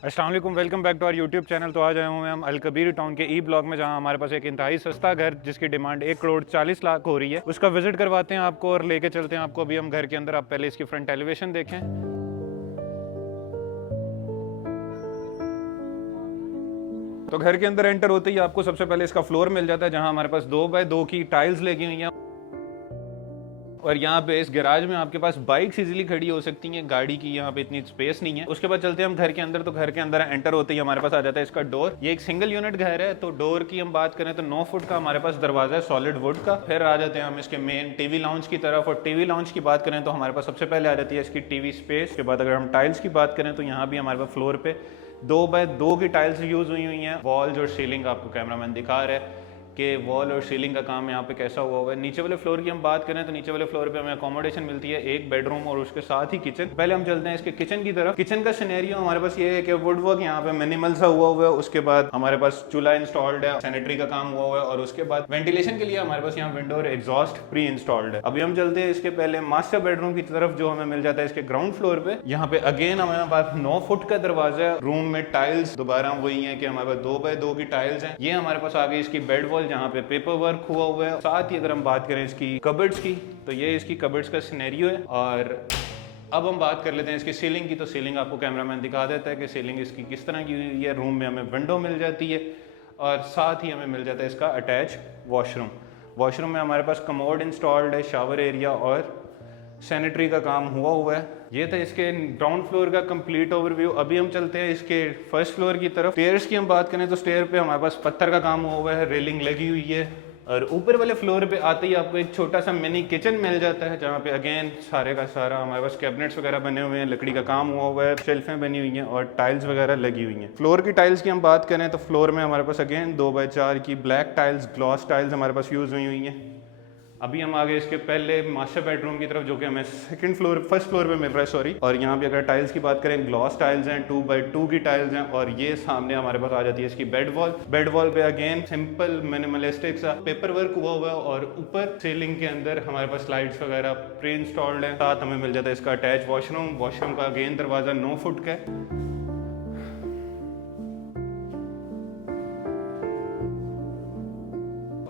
अस्सलाम वालेकुम, welcome back to our YouTube channel. तो आज आए हुए हम अल कबीर टाउन के ई ब्लॉक में, जहां हमारे पास एक इंतहाई सस्ता घर जिसकी डिमांड 1,40,00,000 हो रही है, उसका विजिट करवाते हैं आपको और लेके चलते हैं आपको अभी हम घर के अंदर। आप पहले इसकी फ्रंट एलिवेशन देखें। तो घर के अंदर एंटर होते ही आपको सबसे पहले इसका फ्लोर मिल जाता है, जहां हमारे पास 2 बाय 2 की टाइल्स लगी हुई हैं। और यहाँ पे इस गैराज में आपके पास बाइक्स इजीली खड़ी हो सकती हैं, गाड़ी की यहाँ पे इतनी स्पेस नहीं है। उसके बाद चलते हैं हम घर के अंदर। तो घर के अंदर एंटर होते ही हमारे पास आ जाता है इसका डोर। ये एक सिंगल यूनिट घर है, तो डोर की हम बात करें तो 9 फुट का हमारे पास दरवाजा है सॉलिड वुड का। फिर आ जाते हैं हम इसके मेन टीवी लाउंज की तरफ। और टीवी लाउंज की बात करें तो हमारे पास सबसे पहले आ जाती है इसकी टीवी स्पेस। के बाद अगर हम टाइल्स की बात करें तो यहाँ भी हमारे पास फ्लोर पे 2 बाय 2 की टाइल्स यूज हुई हैं। वॉल्स और सीलिंग आपको कैमरामैन दिखा रहा है कि वॉल और सीलिंग का काम यहाँ पे कैसा हुआ है। नीचे वाले फ्लोर की हम बात करें तो नीचे वाले फ्लोर पे हमें अकोमोडेशन मिलती है, एक बेडरूम और उसके साथ ही किचन। पहले हम चलते हैं इसके किचन की तरफ। किचन का सिनेरियो हमारे पास ये है कि वुड वर्क यहाँ पे मिनिमल सा हुआ है। उसके बाद हमारे पास चूल्हा इंस्टॉल्ड है, सैनिटरी का काम हुआ है, और उसके बाद वेंटिलेशन के लिए हमारे पास यहाँ विंडो और एग्जॉस्ट प्री इंस्टॉल्ड है। अभी हम चलते हैं इसके पहले मास्टर बेडरूम की तरफ, जो हमें मिल जाता है इसके ग्राउंड फ्लोर पे। यहाँ पे अगेन हमारे पास 9 फुट का दरवाजा है। रूम में टाइल्स दोबारा वही है कि हमारे पास 2 बाय 2 की टाइल्स है। ये हमारे पास आ गई इसकी बेड वॉल, जहाँ पे पेपर वर्क हुआ हुआ है। साथ ही अगर हम बात करें इसकी कबर्ड्स की, तो ये इसकी कबर्ड्स का सिनेरियो है। और अब हम बात कर लेते हैं इसकी सीलिंग की। तो सीलिंग आपको कैमरामैन दिखा देता है कि सीलिंग इसकी किस तरह की हुई है। रूम में हमें विंडो मिल जाती है और साथ ही हमें मिल जाता है इसका अटैच वॉशरूम। वॉशरूम में हमारे पास कमोड इंस्टॉल्ड है, शावर एरिया और सैनिटरी का काम हुआ है। ये था इसके ग्राउंड फ्लोर का कंप्लीट ओवरव्यू। अभी हम चलते हैं इसके फर्स्ट फ्लोर की तरफ। स्टेयर्स की हम बात करें तो स्टेयर पे हमारे पास पत्थर का काम हुआ है, रेलिंग लगी हुई है। और ऊपर वाले फ्लोर पे आते ही आपको एक छोटा सा मिनी किचन मिल जाता है, जहाँ पे अगेन सारे का सारा हमारे पास कैबिनेट्स वगैरह बने हुए हैं, लकड़ी का काम हुआ है, शेल्फें बनी हुई हैं और टाइल्स वगैरह लगी हुई हैं। फ्लोर की टाइल्स की हम बात करें तो फ्लोर में हमारे पास अगेन 2 बाय 4 की ब्लैक टाइल्स, ग्लॉस टाइल्स हमारे पास यूज हुई हैं। अभी हम आगे इसके पहले मास्टर बेडरूम की तरफ, जो कि हमें फर्स्ट फ्लोर पे मिल रहा है, सॉरी। और यहाँ भी अगर टाइल्स की बात करें, ग्लॉस टाइल्स हैं, 2 बाय 2 की टाइल्स हैं। और ये सामने हमारे पास आ जाती है इसकी बेड वॉल। बेड वॉल पे अगेन सिंपल मिनिमलिस्टिक सा पेपर वर्क हुआ है। और ऊपर सीलिंग के अंदर हमारे पास लाइट्स वगैरह प्री इंस्टॉल्ड है। साथ हमें मिल जाता है इसका अटैच वॉशरूम। वॉशरूम का अगेन दरवाजा 9 फुट का है।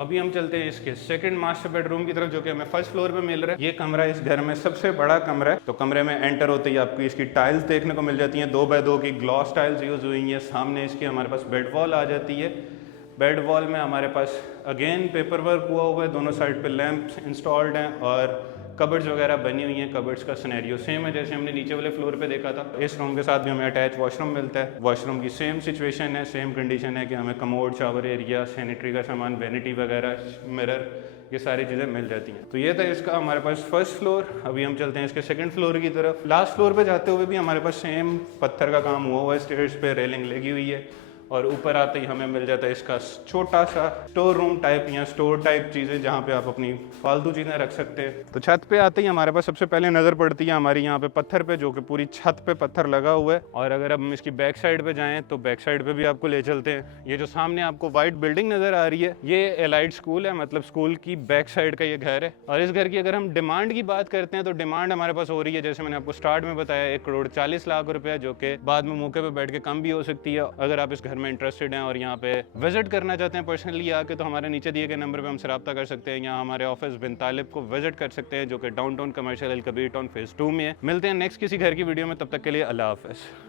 अभी हम चलते हैं इसके सेकंड मास्टर बेडरूम की तरफ, जो कि हमें फर्स्ट फ्लोर पे मिल रहा है। ये कमरा इस घर में सबसे बड़ा कमरा है। तो कमरे में एंटर होते ही आपको इसकी टाइल्स देखने को मिल जाती हैं, 2 बाय 2 की ग्लॉस टाइल्स यूज हुई हैं। सामने इसके हमारे पास बेड वॉल आ जाती है। बेड वॉल में हमारे पास अगेन पेपर वर्क हुआ है, दोनों साइड पे लैंप्स इंस्टॉल्ड हैं और कबर्ड्स वगैरह बनी हुई हैं। कबर्ड्स का सिनेरियो सेम है जैसे हमने नीचे वाले फ्लोर पे देखा था। इस रूम के साथ भी हमें अटैच वॉशरूम मिलता है। वॉशरूम की सेम सिचुएशन है, सेम कंडीशन है कि हमें कमोड, शावर एरिया, सैनिटरी का सामान, वैनिटी वगैरह, मिरर, ये सारी चीज़ें मिल जाती हैं। तो ये था इसका हमारे पास फर्स्ट फ्लोर। अभी हम चलते हैं इसके सेकंड फ्लोर की तरफ। लास्ट फ्लोर पे जाते हुए भी हमारे पास सेम पत्थर का काम हुआ है, स्टेयर्स पे रेलिंग लगी हुई है। और ऊपर आते ही हमें मिल जाता है इसका छोटा सा स्टोर रूम टाइप या स्टोर टाइप चीज़ें, जहाँ पे आप अपनी फालतू चीज़ें रख सकते हैं। तो छत पे आते ही हमारे पास सबसे पहले नज़र पड़ती है हमारी यहाँ पे पत्थर पे, जो कि पूरी छत पे पत्थर लगा हुआ है। और अगर हम इसकी बैक साइड पे जाएँ तो बैक साइड पे भी आपको ले चलते हैं। ये जो सामने आपको वाइट बिल्डिंग नज़र आ रही है, ये एलाइट स्कूल है, मतलब स्कूल की बैक साइड का ये घर है। और इस घर की अगर हम डिमांड की बात करते हैं तो डिमांड हमारे पास हो रही है, जैसे मैंने आपको स्टार्ट में बताया, 1,40,00,000 रुपया, जो कि बाद में मौके पर बैठ के कम भी हो सकती है। अगर आप इस घर में इंटरेस्टेड हैं और यहाँ पे विजिट करना चाहते हैं पर्सनली आके, तो हमारे नीचे दिए गए नंबर पे हमसे रब्ता कर सकते हैं। यहाँ हमारे ऑफिस बिन तालिब को विजिट कर सकते हैं, जो कि डाउनटाउन कमर्शियल अल कबीर टाउन फेज 2 में है। मिलते हैं नेक्स्ट किसी घर की वीडियो में, तब तक के लिए अल्लाह हाफ़िज़।